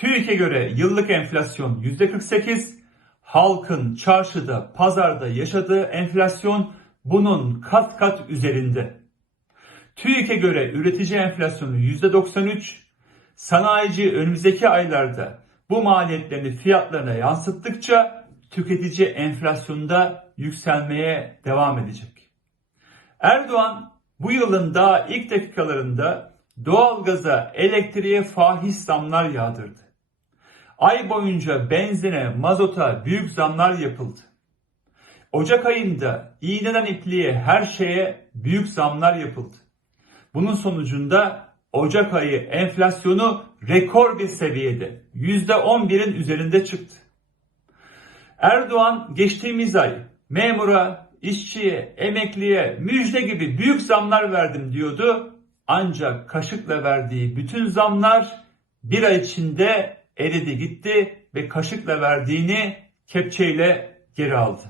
TÜİK'e göre yıllık enflasyon %48, halkın çarşıda, pazarda yaşadığı enflasyon bunun kat kat üzerinde. TÜİK'e göre üretici enflasyonu %93, sanayici önümüzdeki aylarda bu maliyetlerini fiyatlarına yansıttıkça tüketici enflasyonda yükselmeye devam edecek. Erdoğan bu yılın daha ilk dakikalarında doğalgaza, elektriğe fahiş zamlar yağdırdı. Ay boyunca benzine, mazota büyük zamlar yapıldı. Ocak ayında iğneden ipliğe her şeye büyük zamlar yapıldı. Bunun sonucunda Ocak ayı enflasyonu rekor bir seviyede %11'in üzerinde çıktı. Erdoğan geçtiğimiz ay memura, işçiye, emekliye müjde gibi büyük zamlar verdim diyordu. Ancak kaşıkla verdiği bütün zamlar bir ay içinde eridi gitti ve kaşıkla verdiğini kepçeyle geri aldı.